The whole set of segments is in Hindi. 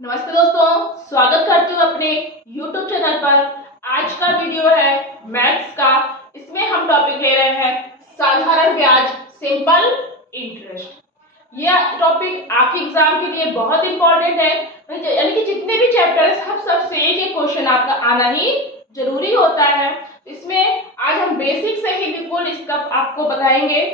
नमस्ते दोस्तों, स्वागत करती हूँ अपने YouTube चैनल पर। आज का वीडियो है मैथ्स का। इसमें हम टॉपिक ले रहे हैं साधारण ब्याज, सिंपल इंटरेस्ट। यह टॉपिक आपके एग्जाम के लिए बहुत इंपॉर्टेंट है, यानी कि जितने भी चैप्टर्स हम सबसे एक क्वेश्चन आपका आना ही जरूरी होता है। इसमें आज हम बेसिक से ही बिल्कुल इसका आपको बताएंगे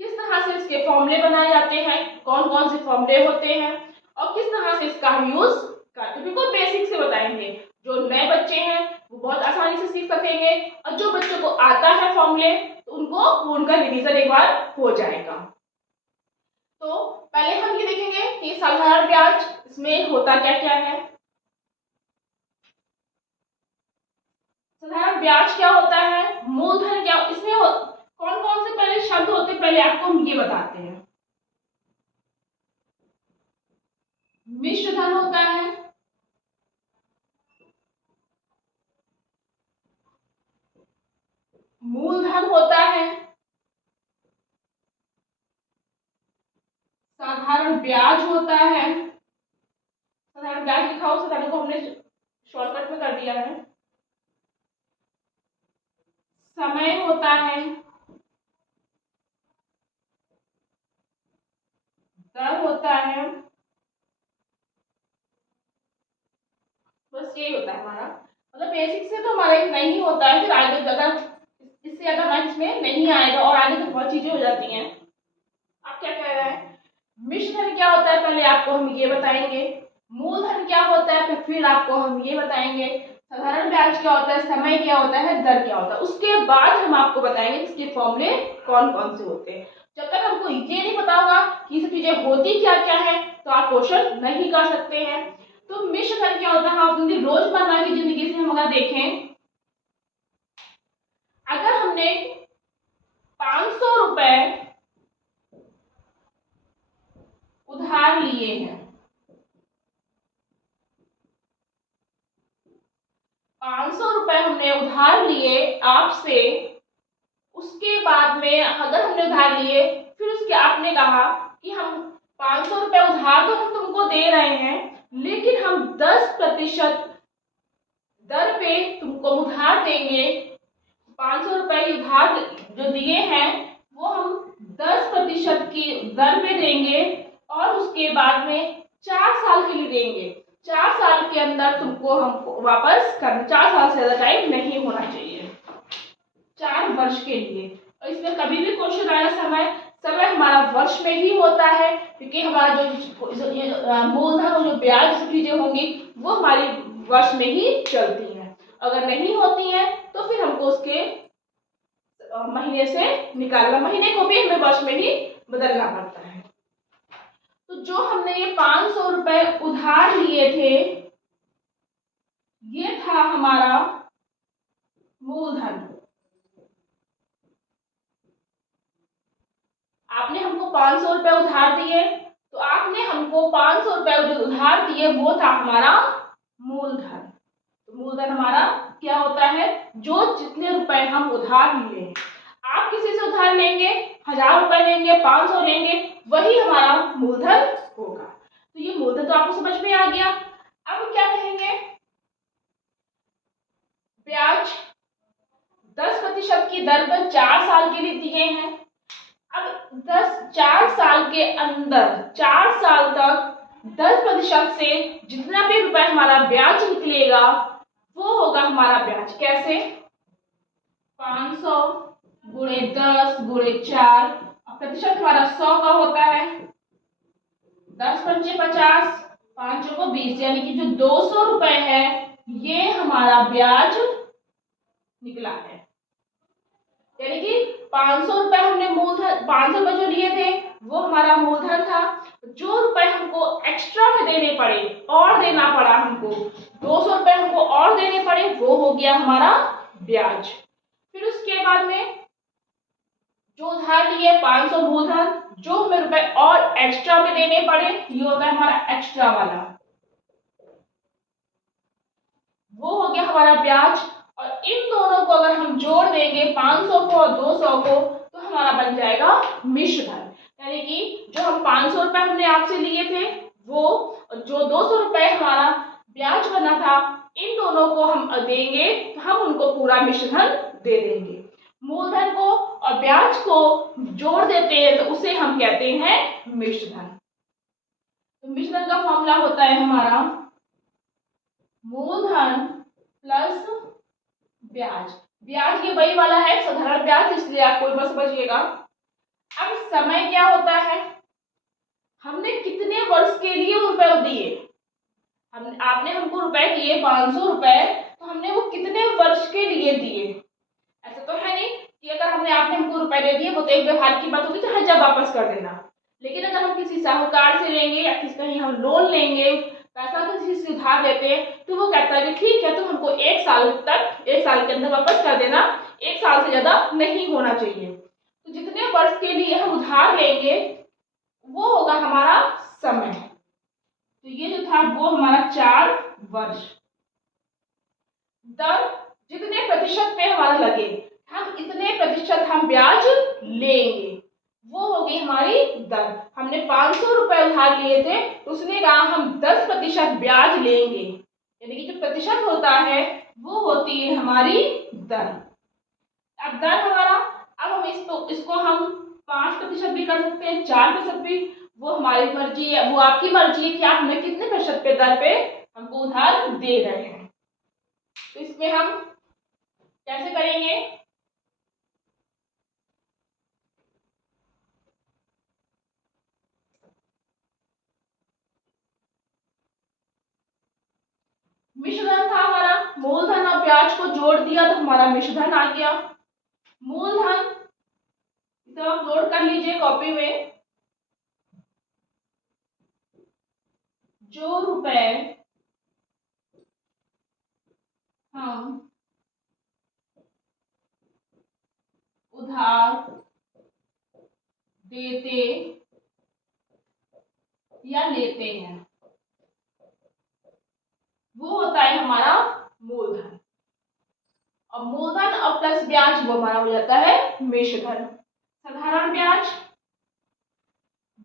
किस तरह से इसके फॉर्मूले बनाए जाते हैं, कौन कौन से फॉर्मूले होते हैं और किस तरह से इसका हम यूज करते हैं। बिल्कुल बेसिक से बताएंगे। जो नए बच्चे हैं वो बहुत आसानी से सीख सकेंगे और जो बच्चों को आता है फॉर्मूले तो उनको उनका रिवीजन एक बार हो जाएगा। तो पहले हम ये देखेंगे कि साधारण ब्याज इसमें होता क्या क्या है। साधारण ब्याज क्या होता है, मूलधन क्या, इसमें कौन कौन से पहले शब्द होते हैं पहले आपको हम ये बताते हैं। मिश्र धन होता है, मूलधन होता है, साधारण ब्याज होता है। साधारण ब्याज लिखा हो, साधारण को हमने शॉर्टकट में कर दिया है। समय होता है, दर होता है, बस यही होता है हमारा। मतलब बेसिक से तो हमारा इतना ही होता है, फिर आगे अगर इससे ज्यादा हमारे इसमें नहीं आएगा और आगे तो बहुत चीजें हो जाती हैं। आप क्या कह रहे हैं, मिश्र धन क्या होता है पहले आपको हम ये बताएंगे, मूलधन क्या होता है फिर आपको हम ये बताएंगे, साधारण ब्याज क्या होता है, समय क्या होता है, दर क्या होता है। उसके बाद हम आपको बताएंगे इसके फॉर्मूले कौन कौन से होते हैं। जब तक हमको ये नहीं पता होगा कि सब चीजें होती क्या क्या है तो आप क्वेश्चन नहीं कर सकते हैं। तो मिश्र धन क्या होता है, आप अपनी रोजमर्रा की जिंदगी से हम अगर देखें, अगर हमने 500 रुपए उधार लिए हैं, 500 रुपए हमने उधार लिए आपसे, उसके बाद में अगर हमने उधार लिए फिर उसके आपने कहा कि हम 500 रुपए उधार तो हम तुमको दे रहे हैं लेकिन हम 10% दर पे तुमको उधार देंगे। 500 रुपए उधार जो दिए हैं वो हम 10% की दर पे देंगे और उसके बाद में 4 साल के लिए देंगे। 4 साल के अंदर तुमको हम वापस करना, 4 साल से ज्यादा टाइम नहीं होना चाहिए, 4 वर्ष के लिए। और इसमें कभी भी क्वेश्चन आया समय हमारा वर्ष में ही होता है, क्योंकि हमारा जो मूलधन और जो ब्याज चीजें होंगी वो हमारी वर्ष में ही चलती हैं। अगर नहीं होती हैं तो फिर हमको उसके महीने से निकालना, महीने को भी हमें वर्ष में ही बदलना पड़ता है। तो जो हमने ये 500 रुपए उधार लिए थे ये था हमारा मूलधन। आपने हमको 500 रुपए उधार दिए तो आपने हमको 500 रुपए जो उधार दिए वो था हमारा मूलधन। तो मूलधन हमारा क्या होता है, जो जितने रुपए हम उधार लिए हैं। आप किसी से उधार लेंगे, 1000 रुपए लेंगे, 500 लेंगे, वही हमारा मूलधन होगा। तो ये मूलधन तो आपको समझ में आ गया। अब क्या कहेंगे, ब्याज 10% की दर पर 4 साल के लिए दिए हैं। अब 4 साल के अंदर 4 साल तक 10% से जितना भी रुपए हमारा ब्याज निकलेगा वो होगा हमारा ब्याज। कैसे, 500 गुणे 10 गुणे 4, प्रतिशत हमारा 100 का होता है, 10 पंचे 50, 5 को 20, यानी कि जो 200 रुपए है ये हमारा ब्याज निकला है। यानी कि 500 रुपए हमने मूलधन, 500 रुपए जो लिए थे वो हमारा मूलधन था। जो रुपए हमको एक्स्ट्रा में देने पड़े और देना पड़ा हमको, 200 रुपए हमको और देने पड़े, वो हो गया हमारा ब्याज। फिर उसके बाद में जो उधार लिए 500 मूलधन, जो हमें रुपए और एक्स्ट्रा में देने पड़े ये होता है हमारा एक्स्ट्रा वाला, वो हो गया हमारा ब्याज। और इन दोनों को अगर हम जोड़ देंगे 500 को और 200 को तो हमारा बन जाएगा मिश्र धन। यानी कि जो हम 500 रुपए हमने आपसे लिए थे वो, जो 200 रुपए देंगे तो हम उनको पूरा मिश्रधन दे देंगे। मूलधन को और ब्याज को जोड़ देते हैं तो उसे हम कहते हैं मिश्रधन। तो मिश्रधन का फॉर्मूला होता है हमारा मूलधन प्लस ब्याज। ब्याज ये वही वाला है साधारण ब्याज, इसलिए आपको बस समझिएगा। अब समय क्या होता है, हमने कितने वर्ष के लिए रुपए दिए, आपने हमको रुपए दिए 500 रुपए, तो हमने वो कितने वर्ष के लिए दिए। ऐसा तो है नहीं कि अगर आपने हमको रुपए दे दिए वो तो एक व्यवहार की बात होगी तो जब वापस कर देना। लेकिन अगर हम किसी साहूकार से लेंगे या किसी कहीं हम लोन लेंगे, पैसा किसी से उधार लेते हैं, तो वो कहता है कि ठीक है तुम हमको 1 साल के अंदर वापस कर देना, 1 साल से ज्यादा नहीं होना चाहिए। तो जितने वर्ष के लिए हम उधार लेंगे वो होगा हमारा समय। तो ये जो था वो हमारा 4 वर्ष। दर जितने प्रतिशत पे हमारा लगे, हम इतने प्रतिशत हम ब्याज लेंगे, वो होगी हमारी दर। हमने 500 रुपए उधार लिए थे तो उसने कहा हम 10% ब्याज लेंगे, यानी कि जो प्रतिशत होता है वो होती है हमारी दर। अब दर हमारा, अब हम इसको हम 5% भी कर सकते हैं, 4% भी, वो हमारी मर्जी है, वो आपकी मर्जी है कि आप हमें कितने प्रतिशत पे दर पे हमको उधार दे रहे हैं। तो इसमें हम कैसे करेंगे, मिश्रधन था हमारा, मूलधन और ब्याज को जोड़ दिया तो हमारा मिश्रधन आ गया। मूलधन इसे आप नोट कर लीजिए कॉपी में, जो रुपए हम उधार देते या लेते हैं वो होता है हमारा मूलधन, और मूलधन और प्लस ब्याज वो हमारा हो जाता है मिश्रधन। साधारण ब्याज,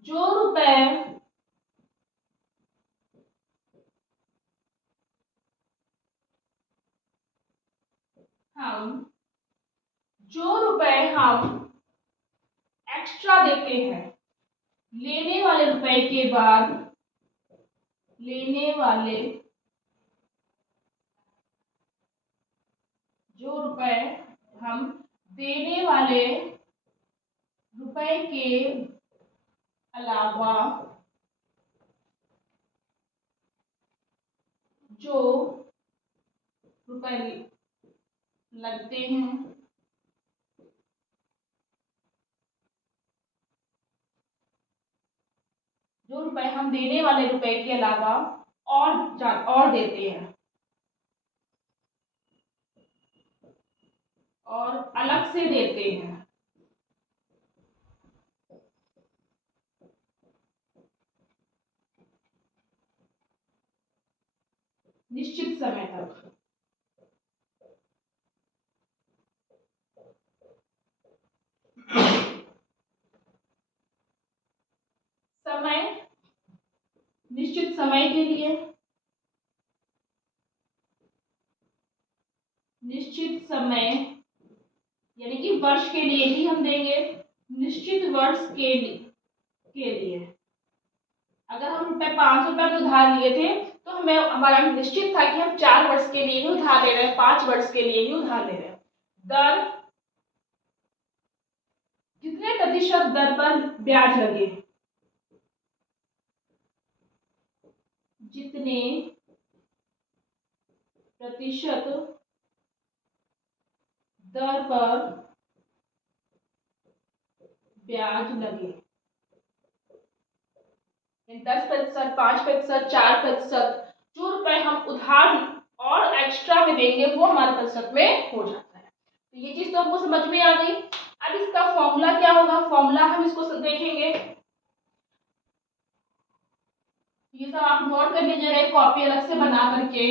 जो रुपए हम एक्स्ट्रा देते हैं, लेने वाले रुपए के बाद लेने वाले जो रुपए हम देने वाले रुपए के अलावा जो रुपए लगते हैं जो रुपए हम देने वाले रुपए के अलावा और देते हैं और अलग से देते हैं, निश्चित समय तक। समय निश्चित समय के लिए, निश्चित समय यानी कि वर्ष के लिए ही हम देंगे, निश्चित वर्ष के लिए। अगर हम रुपए 500 रुपए उधार लिए थे तो हमें हमारा निश्चित था कि हम 4 वर्ष के लिए ही उधार ले रहे हैं, 5 वर्ष के लिए ही उधार ले रहे हैं। दर कितने प्रतिशत दर पर ब्याज लगे, जितने प्रतिशत दर पर ब्याज लगे, 10%, 5%, 4%, जो रुपए हम उधार और एक्स्ट्रा में देंगे वो हमारे प्रतिशत में हो जाता है। तो ये चीज तो हमको समझ में आ गई। अब इसका फॉर्मूला क्या होगा, फॉर्मूला हम इसको देखेंगे। ये सब आप नोट कर लीजिएगा एक कॉपी अलग से बना करके।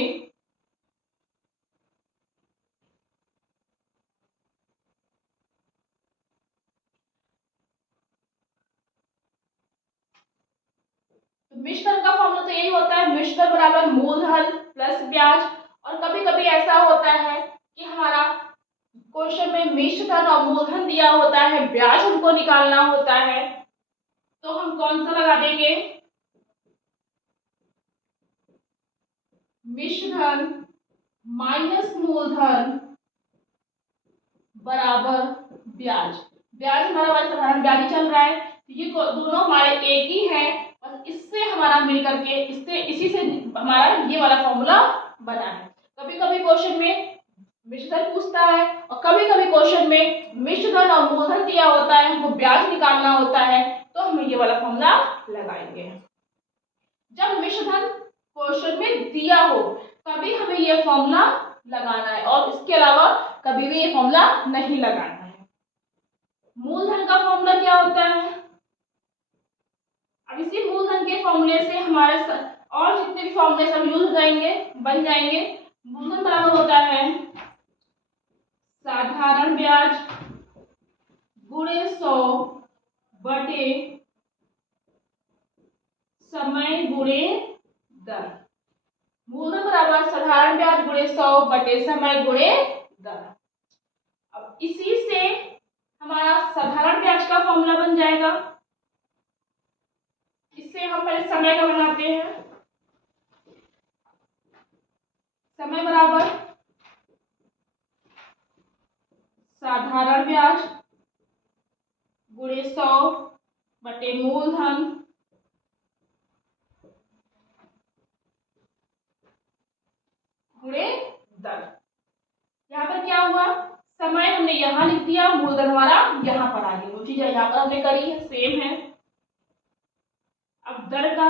तो मिश्रधन का फॉर्मूला तो यही होता है, मिश्रधन बराबर मूलधन प्लस ब्याज, और कभी कभी ऐसा होता है कि हमारा क्वेश्चन में मिश्र धन और मूलधन दिया होता है, ब्याज हमको निकालना होता है, तो हम कौन सा लगा देंगे? मिश्र धन माइनस मूलधन बराबर ब्याज। ब्याज हमारा वाला साधारण ब्याज ही चल रहा है, तो ये दोनों हमारे एक ही है, बस इससे हमारा मिल करके इसी से हमारा ये वाला फॉर्मूला बना है। कभी कभी क्वेश्चन में मिश्र धन पूछता है और कभी कभी क्वेश्चन में मिश्र धन और मूलधन दिया होता है, हमको ब्याज निकालना होता है, तो हम ये वाला फॉर्मूला लगाएंगे। जब मिश्र धन क्वेश्चन में दिया हो तभी हमें ये फॉर्मूला लगाना है, और इसके अलावा कभी भी ये फॉर्मूला नहीं लगाना है। मूलधन का फॉर्मूला क्या होता है? अब इसी मूलधन के फॉर्मूले से हमारे और जितने भी फॉर्मूले सब यूज हो जाएंगे, बन जाएंगे। मूलधन बराबर होता है साधारण ब्याज गुणे 100 बटे समय गुणे दर। मूलधन बराबर साधारण ब्याज गुणे 100 बटे समय गुणे दर। अब इसी से हमारा साधारण ब्याज का फॉर्मूला बन जाएगा। इससे हम पहले समय का बनाते हैं। समय बराबर साधारण ब्याज गुणे 100 बटे मूलधन गुणे दर। यहाँ पर क्या हुआ? समय हमने यहाँ लिख दिया, मूलधन हमारा यहाँ पर आ गया। वो चीज यहाँ पर हमने करी है, सेम है। अब दर का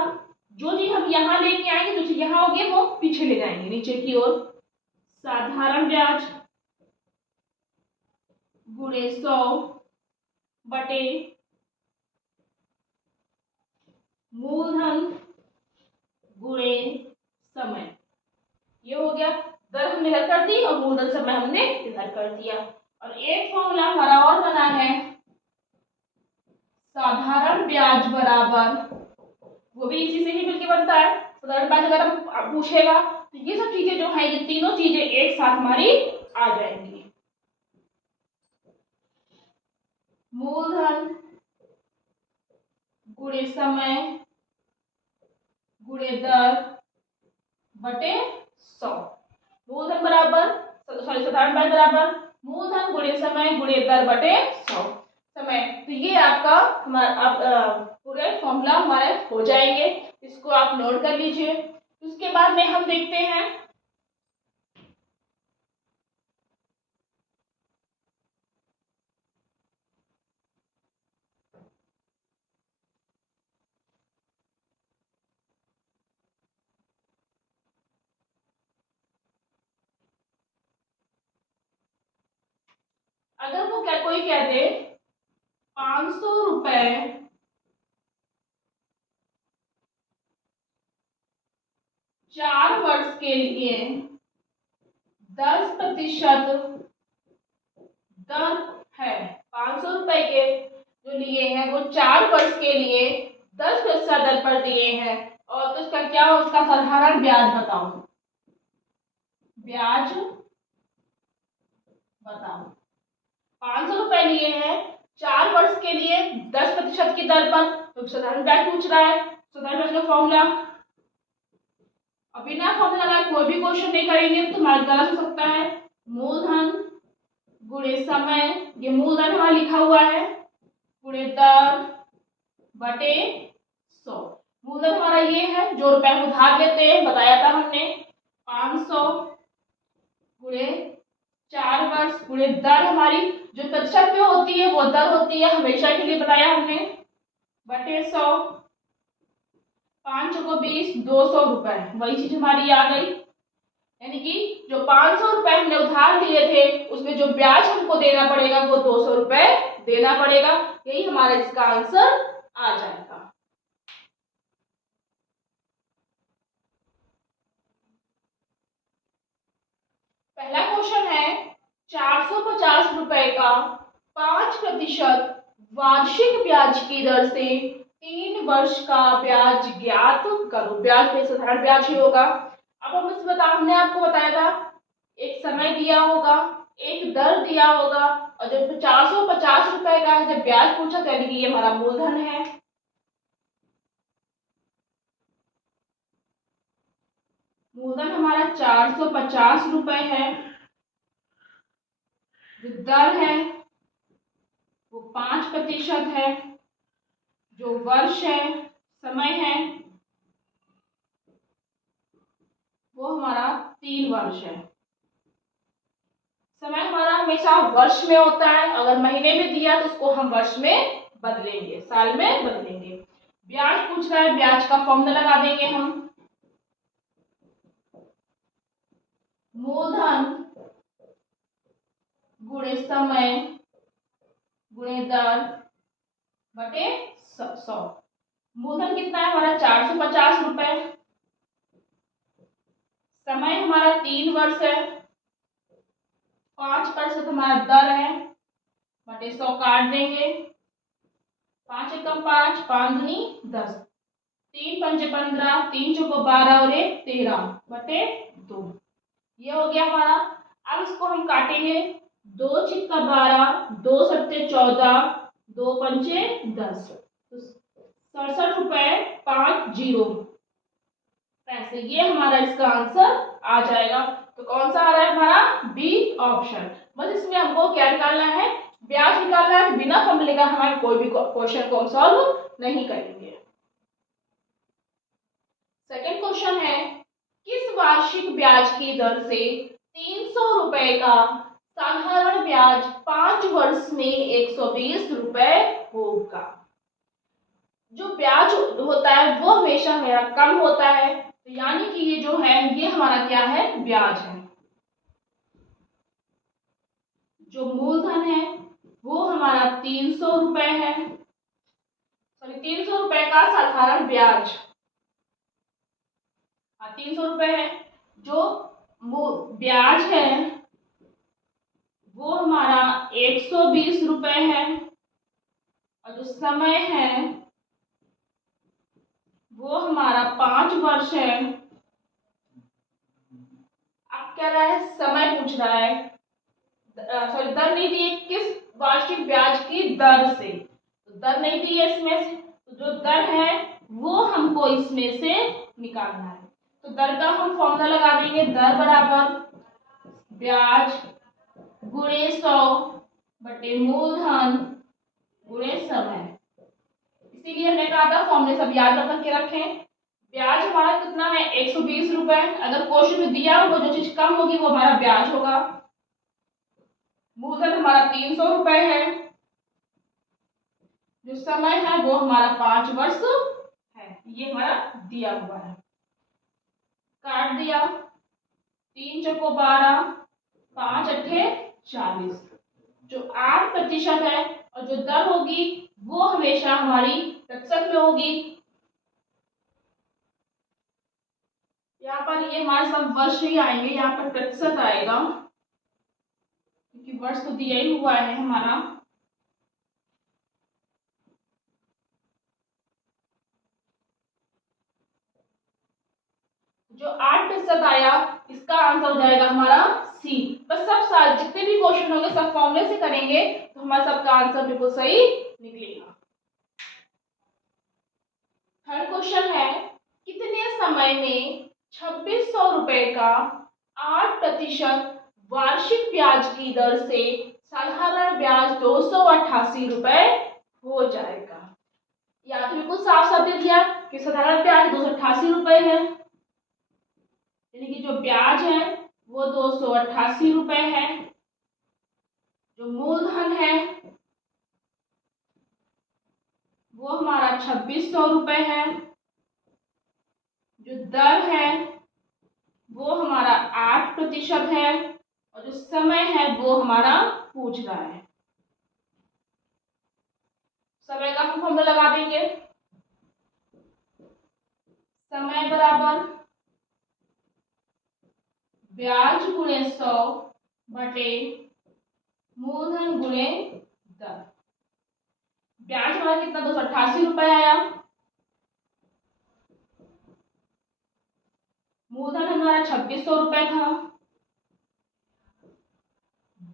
जो चीज हम यहाँ लेके आएंगे, जो चीज यहाँ होगी वो पीछे ले जाएंगे नीचे की ओर। साधारण ब्याज गुणे 100 बटे मूलधन गुणे समय। ये हो गया, दर हमने इधर कर दी और मूलधन समय हमने इधर कर दिया। और एक फॉर्मूला हमारा और बना है साधारण ब्याज बराबर, वो भी इसी से ही मिलकर बनता है। साधारण ब्याज अगर हम पूछेगा तो ये सब चीजें जो है, ये तीनों चीजें एक साथ हमारी आ जाएंगी। मूलधन गुणे समय गुणे दर बटे 100। मूलधन बराबर साधारण ब्याज बराबर मूलधन गुणे समय गुणे दर बटे 100 समय। तो ये आपका हमारा पूरे फॉर्मूला हमारे हो जाएंगे। इसको आप नोट कर लीजिए। उसके बाद में हम देखते हैं अगर वो क्या कोई कह दे 500 रुपए 4 वर्ष के लिए 10% दर है। 500 रुपए के जो लिए हैं वो 4 वर्ष के लिए 10% दर पर दिए हैं, और तो इसका क्या हो, उसका साधारण ब्याज बताओ। ब्याज बताओ। 500 रुपए लिए हैं 4 वर्ष के लिए 10% की दर पर, तो साधारण ब्याज पूछ रहा है। साधारण ब्याज का फॉर्मूला, अब बिना फॉर्मूला लगाए कोई भी क्वेश्चन नहीं करेंगे तो तुम्हारा गलत हो सकता है। मूलधन गुणे समय, ये मूलधन वहां लिखा हुआ है, गुणे दर बटे 100। मूलधन हमारा ये है जो रुपए उधार लेते हैं, बताया था हमने। 500 गुणे 4 वर्ष गुणे दर हमारी जो प्रतिशत पे होती है वो दर होती है, हमेशा के लिए बताया हमने, बटे 100। 5 को 20, 200 रुपए, वही चीज हमारी आ गई। यानी कि जो 500 रुपए हमने उधार लिए थे उसमें जो ब्याज हमको देना पड़ेगा वो 200 रुपए देना पड़ेगा। यही हमारा इसका आंसर आ जाएगा। पहला क्वेश्चन है 450 रुपए का 5% वार्षिक ब्याज की दर से 3 वर्ष का ब्याज ज्ञात करो। ब्याज में साधारण ब्याज ही होगा। अब हम इस बता हमने आपको बताया था एक समय दिया होगा, एक दर दिया होगा, और जब 450 रुपए का है जब ब्याज पूछा तो यानी कि ये हमारा मूलधन है। मूलधन हमारा 450 रुपए है। जो दर है वो 5% है। जो वर्ष है, समय है, वो हमारा 3 वर्ष है। समय हमारा हमेशा वर्ष में होता है, अगर महीने में दिया तो उसको हम वर्ष में बदलेंगे, साल में बदलेंगे। ब्याज पूछ रहा है, ब्याज का फॉर्मूला लगा देंगे हम। मूलधन गुणे समय गुणे दर बटे 100। मूलधन कितना है हमारा 450 रुपए। समय हमारा 3 वर्ष है। 5% हमारा दर है बटे 100 काट देंगे। 5 एकम 5, 5 दूनी 10, 3 पंचे 15, 3 चौको 12 और 1 13 बटे 2। ये हो गया हमारा। अब इसको हम काटेंगे। 2 छिक्का 12, 2 सत्ते 14, 2 पंचे 10, 67 रुपए 50 पैसे। ये हमारा इसका आंसर आ जाएगा। तो कौन सा आ रहा है हमारा? B option. बस इसमें हमको क्या निकालना है? ब्याज निकालना है। बिना फॉर्मूले का हमारे कोई भी क्वेश्चन को हम सॉल्व नहीं करेंगे। सेकंड क्वेश्चन है, किस वार्षिक ब्याज की दर से 300 रुपए का साधारण ब्याज 5 वर्ष में 120 रुपए होगा? जो ब्याज होता है वो हमेशा मेरा कम होता है, तो यानी कि ये जो है ये हमारा क्या है? ब्याज है। जो मूलधन है वो हमारा 300 रुपए है, सॉरी 300 रुपए का साधारण ब्याज, 300 रुपए है। जो ब्याज है वो हमारा 120 रुपए है, और जो समय है वो हमारा 5 वर्ष है। अब क्या रहा है? समय पूछ रहा है, सॉरी दर नहीं दी है, किस वार्षिक ब्याज की दर से। तो दर नहीं दी है इसमें से, तो जो दर है वो हमको इसमें से निकालना है। तो दर का हम फॉर्मूला लगा देंगे। दर बराबर ब्याज गुणे 100 बटे मूलधन गुणे समय। इसीलिए हमने कहा था फॉर्मूले सब याद करके रखें। ब्याज हमारा कितना है? 120 रुपए। अगर क्वेश्चन में दिया होगा जो चीज कम होगी वो हमारा ब्याज होगा। मूलधन हमारा 300 रुपए है। जो समय है वो हमारा 5 वर्ष है। ये हमारा दिया हुआ है। काट दिया। 3 चौको 12, 5 अट्ठे 40। जो 8% है और जो दर होगी वो हमेशा हमारी प्रतिशत में होगी। यहाँ पर ये हमारे सब वर्ष ही आएंगे, यहाँ पर प्रतिशत आएगा क्योंकि वर्ष तो दिया ही हुआ है हमारा। जो 8% आया इसका आंसर हो जाएगा हमारा सी। बस सब सारे जितने भी क्वेश्चन होंगे सब फॉर्मूले से करेंगे तो हमारा सबका आंसर बिल्कुल सही निकलेगा। थर्ड क्वेश्चन है, कितने समय में 2600 रुपए का 8% वार्षिक ब्याज की दर से साधारण ब्याज 288 रुपए हो जाएगा? या तो बिल्कुल साफ साफ दे दिया कि साधारण ब्याज 288 रुपए है, यानी कि जो ब्याज है वो 288 रुपए है। जो मूलधन है वो हमारा 2600 रुपए है। जो दर है वो हमारा 8% है, और जो समय है वो हमारा पूछ रहा है। समय का हम फॉर्मूला लगा देंगे। समय बराबर ब्याज गुणे 100 बटे मूलधन गुणे दर। ब्याज हमारा कितना? 288 रुपए आया। मूलधन हमारा 2600 रुपए था,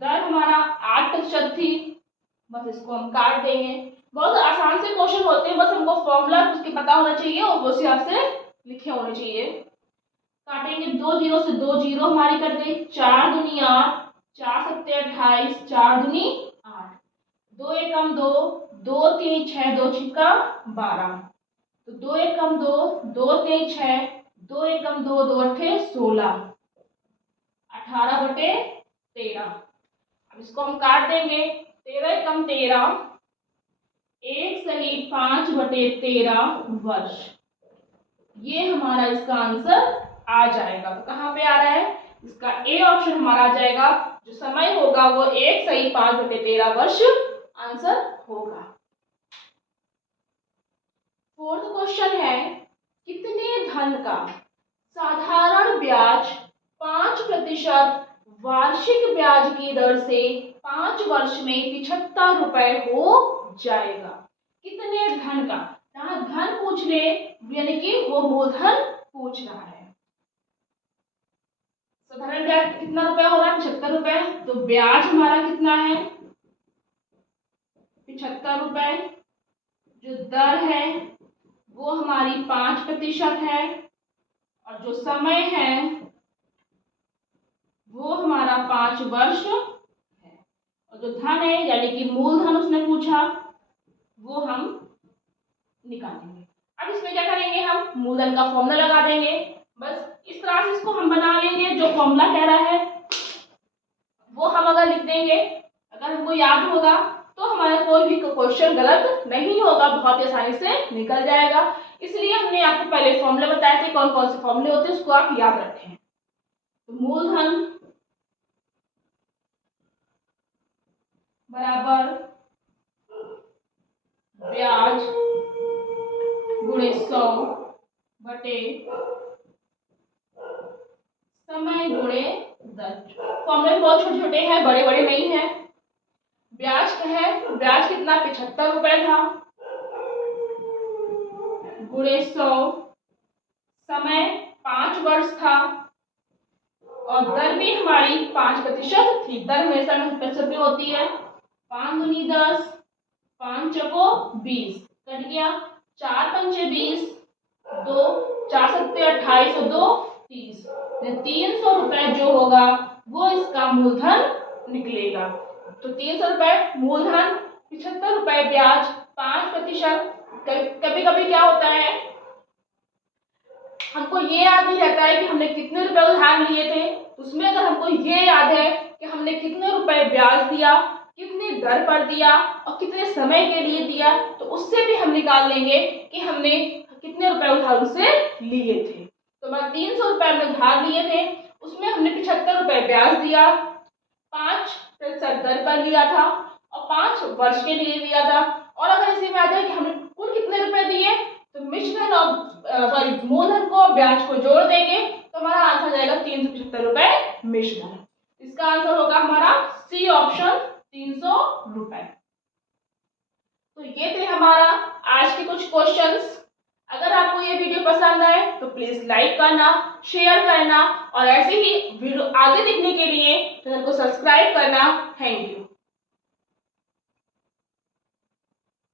दर हमारा 8% थी। बस इसको हम काट देंगे। बहुत आसान से क्वेश्चन होते हैं, बस हमको फॉर्मूला उसके पता होना चाहिए और उस हिसाब से लिखे होने चाहिए। काटेंगे, 2 जीरो से 2 जीरो हमारी कट गई, 4 दूनी 8, 4 सत्ते 28, 4 दूनी 8, 2 एकम 2, 2 3 6, 2 छिक्का 12, तो 2 एकम 2, 2 3 6, 2 एकम 2, 2 अट्ठे 16, 18/13। अब इसको हम काट देंगे, 13 एकम 13, 1 सही 5/13 वर्ष। ये हमारा इसका आंसर आ जाएगा। तो कहाँ पे आ रहा है? इसका ए ऑप्शन हमारा आ जाएगा। जो समय होगा वो 1 सही 5/13 वर्ष आंसर होगा। फोर्थ क्वेश्चन है, कितने धन का साधारण ब्याज 5% वार्षिक ब्याज की दर से 5 वर्ष में 75 रुपए हो जाएगा? कितने धन का, यहाँ धन पूछ ले यानी कि वो मूलधन पूछ रहा है। साधारण ब्याज कितना रुपए हो रहा है? 75 रुपए। तो ब्याज हमारा कितना है? 75 रुपए। जो दर है वो हमारी 5% है और जो समय है वो हमारा 5 वर्ष है और जो धन है यानी कि मूलधन उसने पूछा वो हम निकालेंगे। अब इसमें क्या करेंगे, हम मूलधन का फॉर्मूला लगा देंगे। बस इस तरह से इसको हम बना लेंगे। जो फॉर्मूला कह रहा है वो हम अगर लिख देंगे, अगर हमको याद होगा तो हमारा कोई भी क्वेश्चन गलत नहीं होगा, बहुत ही आसानी से निकल जाएगा। इसलिए हमने आपको पहले फॉर्मूले बताए थे, कौन कौन से फॉर्मूले होते हैं उसको आप याद रखें। तो मूलधन बराबर ब्याज गुणे 100 बटे समय गुणे दर। फॉर्मूले बहुत छोटे छोटे हैं, बड़े बड़े नहीं हैं। ब्याज क्या है? ब्याज कितना? 75 रुपए था, गुणे 100, समय 5 वर्ष था और दर भी हमारी 5% थी। दर हमेशा में प्रतिशत में होती है। 5 दूनी 10, 5 चौको 20, कट गया, 4 पंचे 20, 2 4 सत्ते 28 और 2 30, 300 रुपए जो होगा वो इसका मूलधन निकलेगा। तो 300 रुपए मूलधन, 75 रुपए ब्याज, 5%। कभी कभी क्या होता है, हमको ये याद नहीं रहता है कि हमने कितने रुपए उधार लिए थे। उसमें अगर हमको ये याद है कि हमने कितने रुपए ब्याज दिया, कितनी दर पर दिया और कितने समय के लिए दिया, तो उससे भी हम निकाल लेंगे कि हमने कितने रुपए उधार उससे लिए थे। तो मैं 300 रुपए में उधार लिए थे, उसमें हमने 75 रुपए ब्याज दिया, 5% दर पर लिया था और 5 वर्ष के लिए लिया था। और अगर इसी में आता है कि हमने कुल कितने रुपए दिए, तो मिश्रधन और मूलधन को ब्याज को जोड़ देंगे तो हमारा आंसर जाएगा 375 रुपए मिश्रधन। इसका आंसर होगा हमारा सी ऑप्शन, 300 रुपए। तो ये थे हमारा आज के कुछ क्वेश्चंस। अगर आपको ये वीडियो पसंद आए तो प्लीज लाइक करना, शेयर करना और ऐसे ही वीडियो आगे देखने के लिए चैनल को सब्सक्राइब करना। Thank you.